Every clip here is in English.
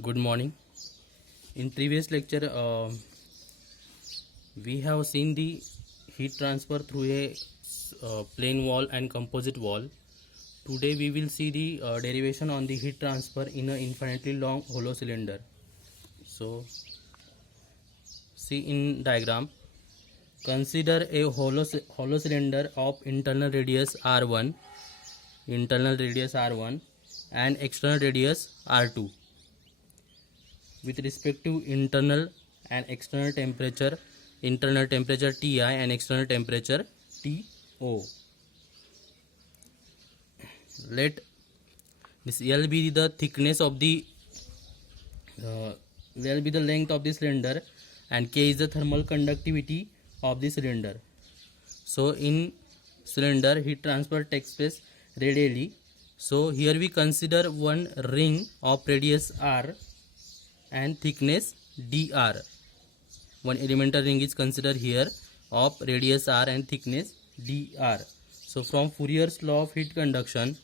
Good morning. In previous lecture, we have seen the heat transfer through a plain wall and composite wall. Today we will see the derivation on the heat transfer in an infinitely long hollow cylinder. So, see in diagram. Consider a hollow cylinder of internal radius R1, and external radius R2. With respect to internal and external temperature Ti and external temperature To. Let this L be the thickness of the L be the length of the cylinder, and K is the thermal conductivity of the cylinder. So in cylinder, heat transfer takes place radially. So here we consider one ring of radius R and thickness dr. One elemental ring is considered here of radius r and thickness dr. So from Fourier's law of heat conduction,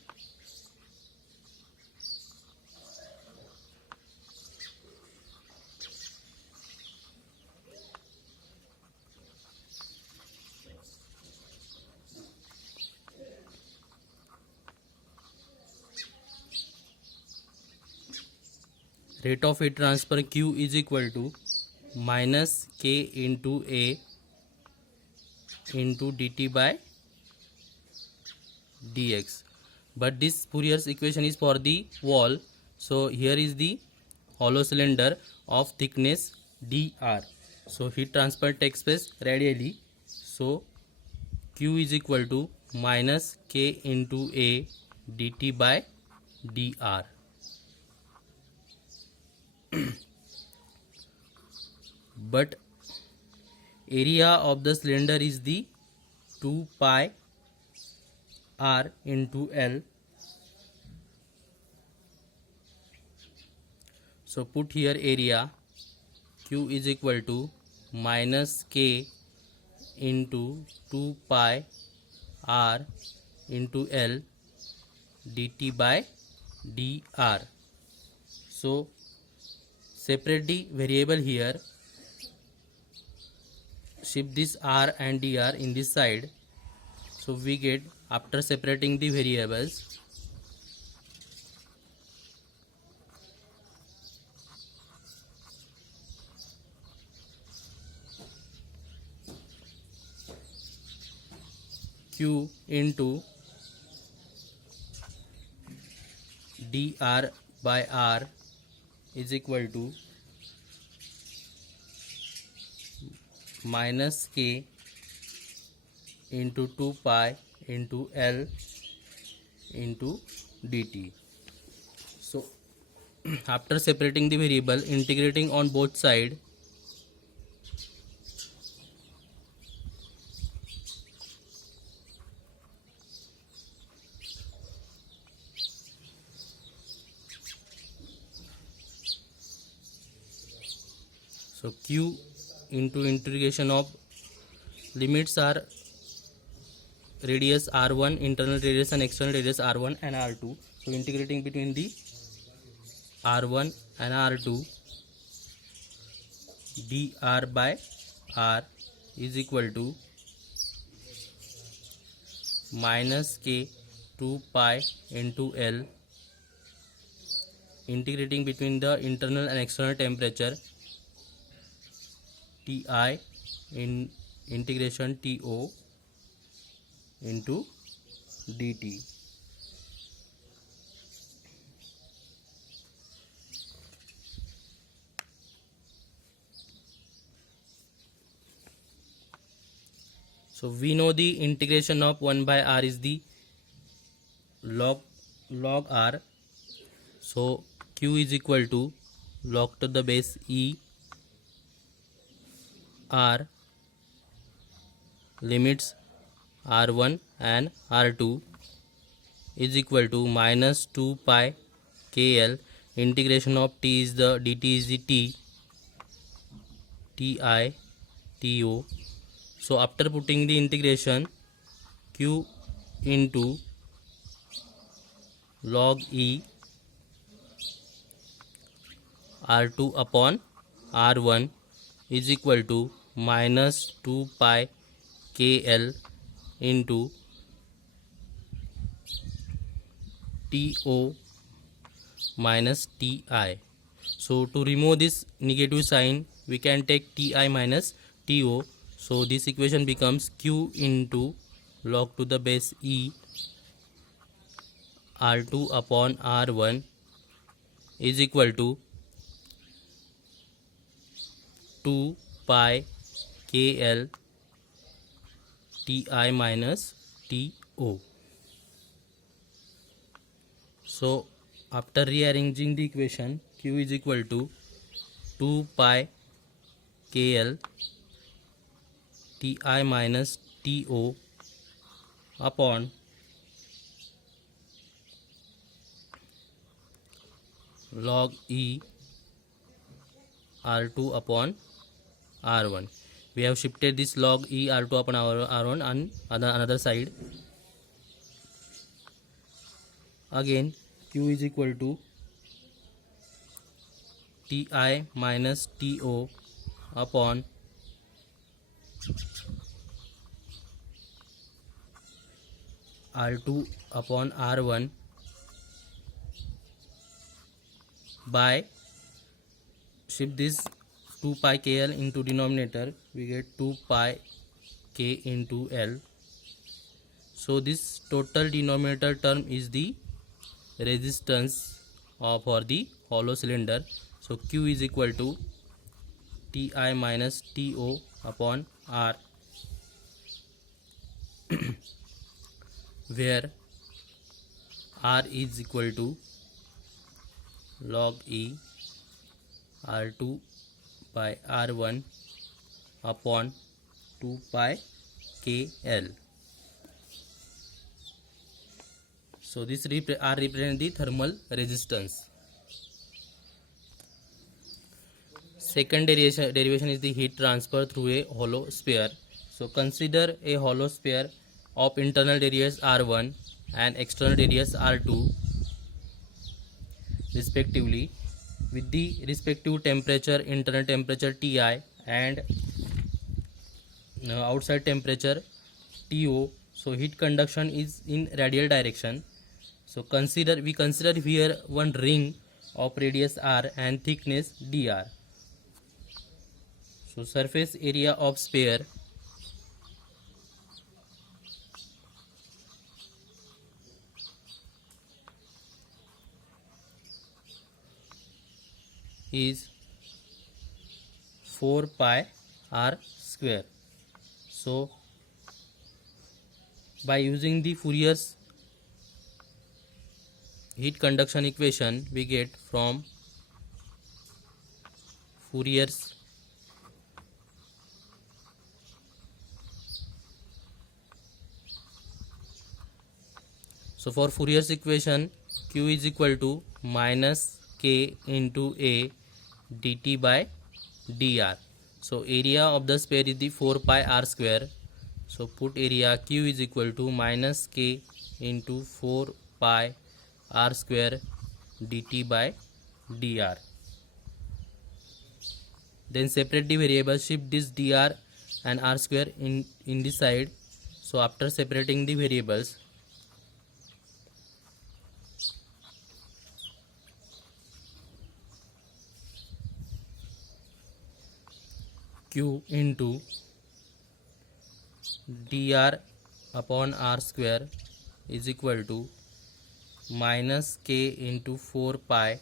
rate of heat transfer Q is equal to minus K into A into dt by dx. But this Fourier's equation is for the wall. So here is the hollow cylinder of thickness dr. So heat transfer takes place radially. So Q is equal to minus K into A dt by dr. But area of the cylinder is the 2 pi r into L. So put here area. Q is equal to minus K into 2 pi r into L dt by dr. So separate the variable here. Shift this r and dr in this side. So we get, after separating the variables, Q into dr by r is equal to minus K into 2 pi into L into dt. So after separating the variable, integrating on both sides, so Q into integration of limits are radius r1, internal radius and external radius r1 and r2. So integrating between the r1 and r2, dr by r is equal to minus K 2 pi into L. Integrating between the internal and external temperature Ti in integration To into dt. So we know the integration of 1 by r is the log r. So Q is equal to log to the base E r limits r1 and r2 is equal to minus 2 pi kl. Integration of t is the dt is the t to. So after putting the integration, Q into log E R2 upon R1 is equal to minus 2 pi KL into TO minus TI. So to remove this negative sign, we can take TI minus TO. So this equation becomes Q into log to the base E R2 upon R1 is equal to 2 pi KL TI minus TO. So after rearranging the equation, Q is equal to 2 pi KL TI minus TO upon log E R2 upon R1. We have shifted this log E R2 upon R1 on another side. Again, Q is equal to TI minus TO upon R2 upon R1 by shift this 2 pi KL into denominator, we get 2 pi K into L. So this total denominator term is the resistance for the hollow cylinder. So Q is equal to TI minus TO upon R, where R is equal to log E R2 by R1 upon 2 pi KL. So this R represents the thermal resistance. Second derivation is the heat transfer through a hollow sphere. So consider a hollow sphere of internal radius R1 and external radius R2 respectively, with the respective temperature, internal temperature Ti and outside temperature TO. So heat conduction is in radial direction. So we consider here one ring of radius R and thickness dr. So surface area of sphere is 4 pi R square. So by using the Fourier's heat conduction equation, we get from Fourier's for Fourier's equation, Q is equal to minus K into A dt by dr. So area of the sphere is the 4 pi R square. So put area Q is equal to minus K into 4 pi R square dt by dr. Then separate the variables, shift this dr and R square in this side. So after separating the variables, Q into dr upon R square is equal to minus K into 4 pi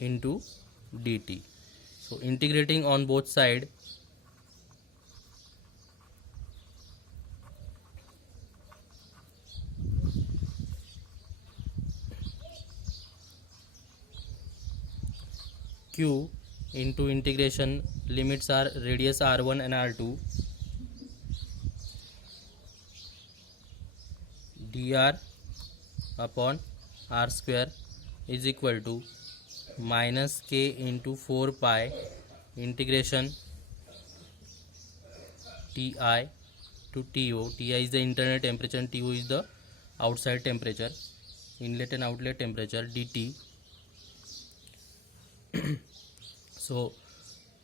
into dt. So integrating on both sides, Q into integration, limits are radius R1 and R2, dr upon R square is equal to minus K into 4 pi integration Ti to TO. Ti is the internal temperature and TO is the outside temperature, inlet and outlet temperature dt So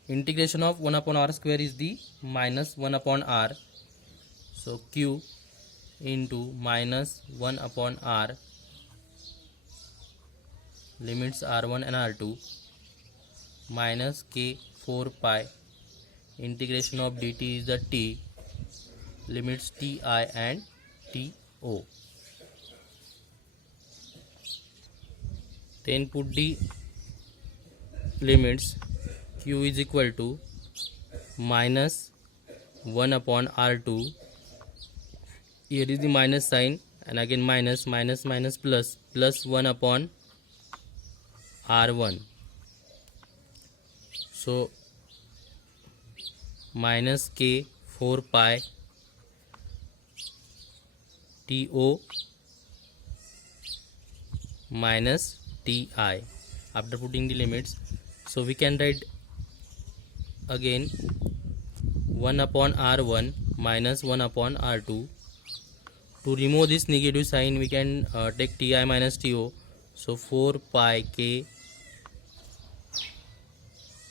integration of 1 upon r square is the minus 1 upon r. So q into minus 1 upon r, limits r1 and r2, minus k 4 pi, integration of dt is the t, limits ti and to. Then put the limits. Q is equal to minus 1 upon r2. Here is the minus sign, and again minus, minus, minus, plus, plus 1 upon r1. So minus k 4 pi to minus ti. After putting the limits, so we can write again 1 upon r1 minus 1 upon r2. To remove this negative sign, we can take ti minus to. So 4 pi k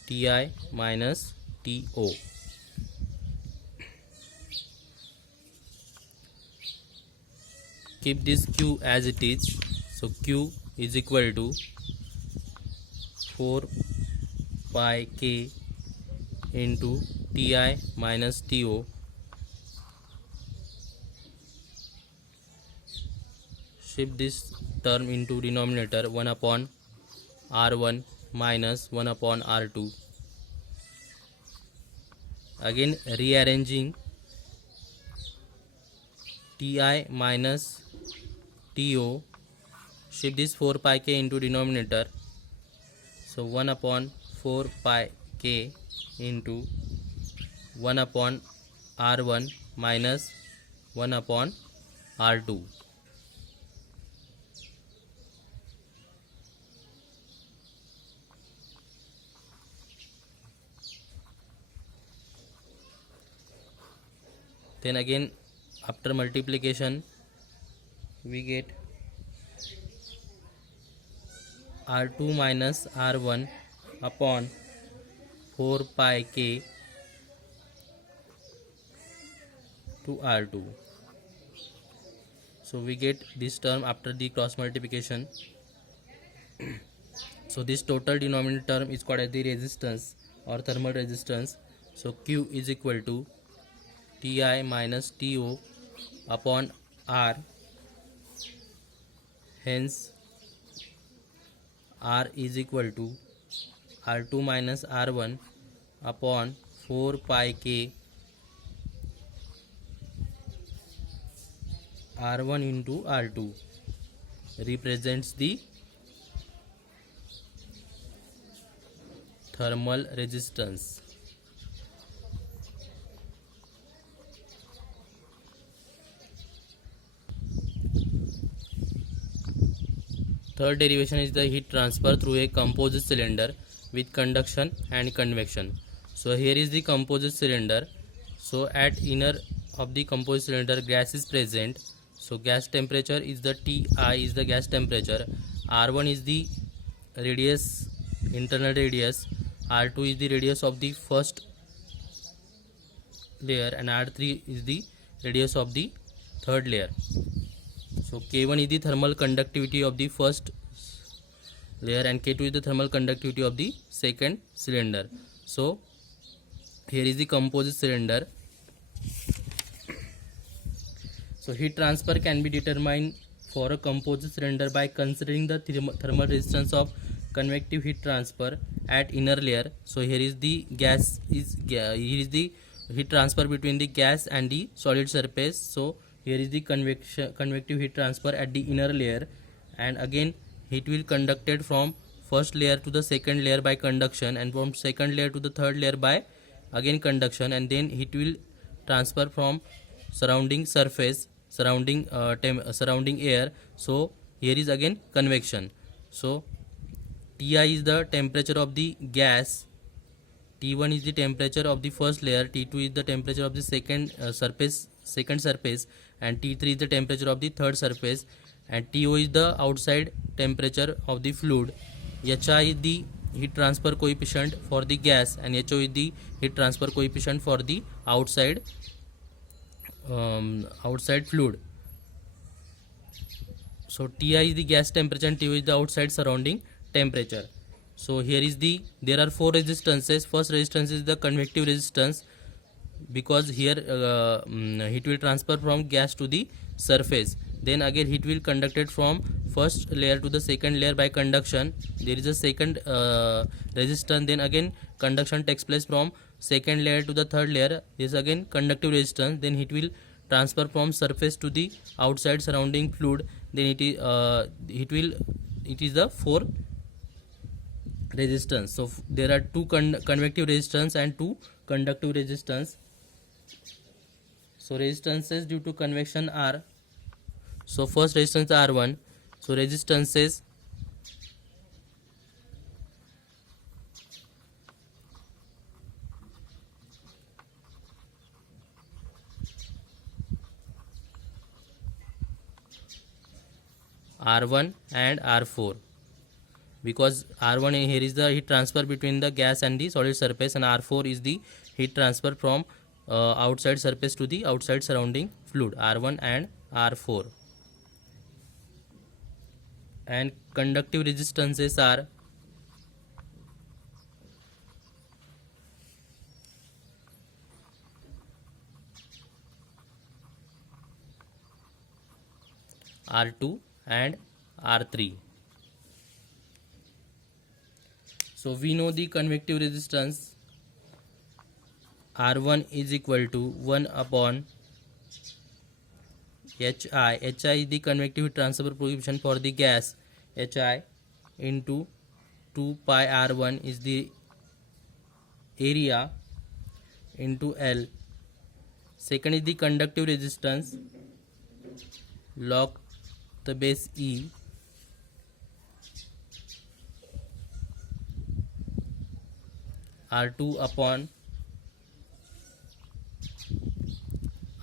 ti minus to. Keep this q as it is. So q is equal to 4 pi k into ti minus to. Shift this term into denominator, 1 upon r1 minus 1 upon r2. Again rearranging ti minus to, shift this 4 pi k into denominator. So 1 upon 4 pi k into 1 upon r1 minus 1 upon r2. Then again after multiplication we get r2 minus r1 upon 4 pi k to r2. So we get this term after the cross multiplication. So this total denominator term is called as the resistance or thermal resistance. So q is equal to ti minus to upon r, hence r is equal to r2 minus r1 upon 4 pi k r1 into r2, represents the thermal resistance. Third derivation is the heat transfer through a composite cylinder with conduction and convection. So here is the composite cylinder. So at inner of the composite cylinder gas is present. So gas temperature is the Ti is the gas temperature, R1 is the radius, internal radius, R2 is the radius of the first layer, and R3 is the radius of the third layer. So K1 is the thermal conductivity of the first layer and K2 is the thermal conductivity of the second cylinder. So here is the composite cylinder. So heat transfer can be determined for a composite cylinder by considering the thermal resistance of convective heat transfer at inner layer. So here is the heat transfer between the gas and the solid surface. So here is the convective heat transfer at the inner layer, and again heat will conducted from first layer to the second layer by conduction, and from second layer to the third layer by again conduction, and then heat will transfer from surrounding surface, surrounding air. So here is again convection. So Ti is the temperature of the gas, T1 is the temperature of the first layer, T2 is the temperature of the second surface, and T3 is the temperature of the third surface, and TO is the outside temperature of the fluid. HI is the heat transfer coefficient for the gas, and HO is the heat transfer coefficient for the outside fluid. So Ti is the gas temperature and TO is the outside surrounding temperature. So here is there are four resistances. First resistance is the convective resistance, because here heat will transfer from gas to the surface. Then again heat will conducted from first layer to the second layer by conduction. There is a second resistance. Then again conduction takes place from second layer to the third layer. This is again conductive resistance. Then heat will transfer from surface to the outside surrounding fluid. Then it is the four resistance. So there are two convective resistance and two conductive resistance. So resistances due to convection are, so first resistance R1. So resistances R1 and R4, because R1 here is the heat transfer between the gas and the solid surface, and R4 is the heat transfer from outside surface to the outside surrounding fluid. R1 and R4. And conductive resistances are R2 and R3. So we know the convective resistance. R1 is equal to 1 upon HI. HI is the convective transfer coefficient for the gas. HI into 2 pi R1 is the area into L. Second is the conductive resistance, log the base E R2 upon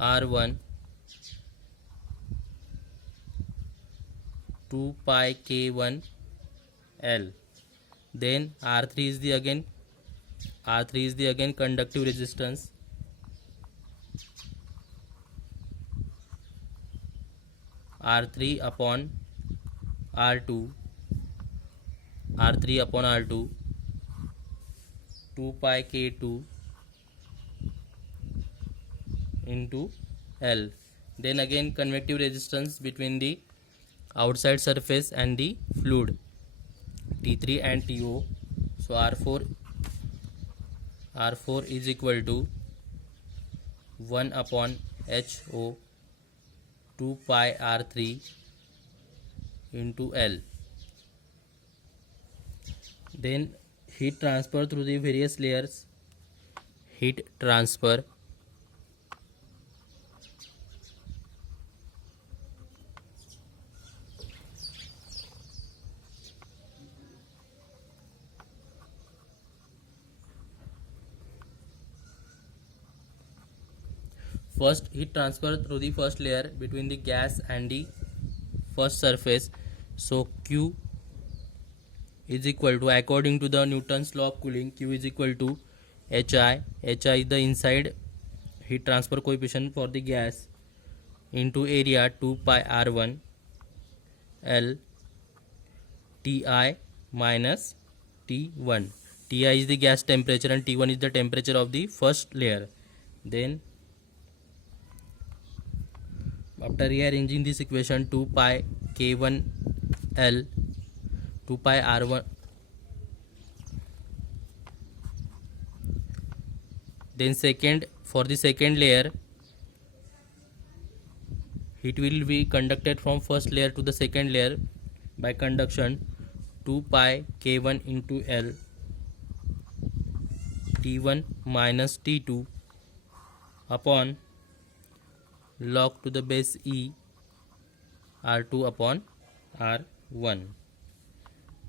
R1 2 pi K1 L. Then R3 is the again conductive resistance, R3 upon R2 2 pi K2 into L. Then again convective resistance between the outside surface and the fluid, T3 and TO. So R4 is equal to 1 upon HO 2 pi R3 into L. Then heat transfer through the various layers. Heat transfer first heat transfer through the first layer between the gas and the first surface. So Q is equal to, according to the Newton's law of cooling, Q is equal to HI. HI is the inside heat transfer coefficient for the gas into area 2 pi R1 L Ti minus T1. Ti is the gas temperature and T1 is the temperature of the first layer. Then after rearranging this equation, 2 pi K1 L 2 pi R1, then for the second layer, heat will be conducted from first layer to the second layer by conduction, 2 pi K1 into L T1 minus T2 upon log to the base E R2 upon R1.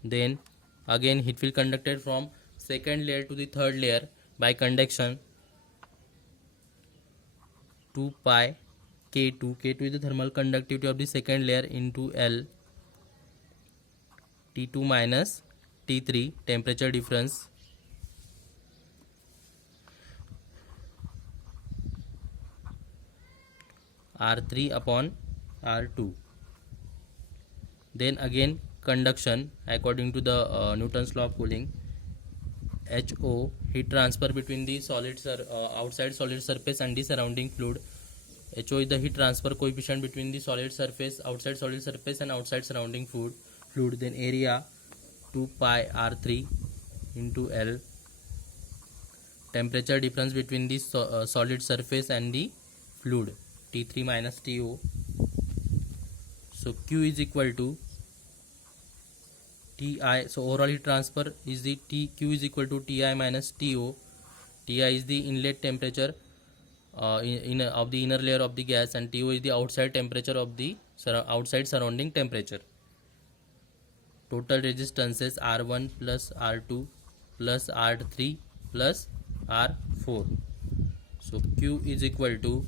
Then again heat will conducted from second layer to the third layer by conduction, 2 pi K2 is the thermal conductivity of the second layer into L T2 minus T3 temperature difference R3 upon R2. Then again conduction according to the Newton's law of cooling. HO, heat transfer between the outside solid surface and the surrounding fluid. HO is the heat transfer coefficient between the outside solid surface and outside surrounding fluid. Then area 2 pi R3 into L. Temperature difference between the solid surface and the fluid, T3 minus TO. So Q is equal to Ti. So overall heat transfer is the Q is equal to Ti minus TO. Ti is the inlet temperature of the inner layer of the gas, and TO is the outside temperature of the outside surrounding temperature. Total resistances R1 plus R2 plus R3 plus R4. So Q is equal to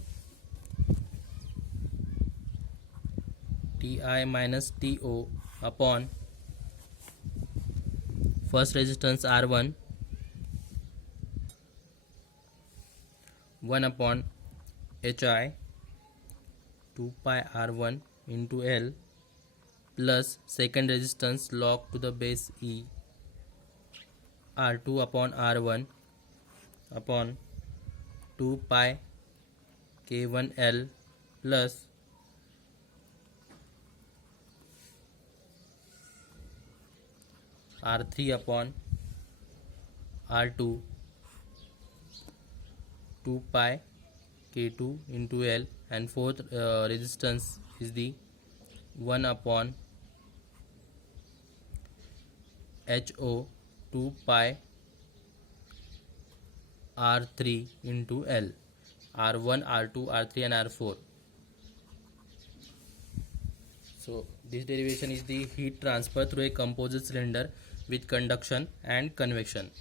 Ti minus TO upon first resistance R1 1 upon HI 2 pi R1 into L plus second resistance log to the base E R2 upon R1 upon 2 pi K1L plus R3 upon R2 2 pi K2 into L, and fourth resistance is the 1 upon HO 2 pi R3 into L, R1, R2, R3 and R4. So this derivation is the heat transfer through a composite cylinder with conduction and convection.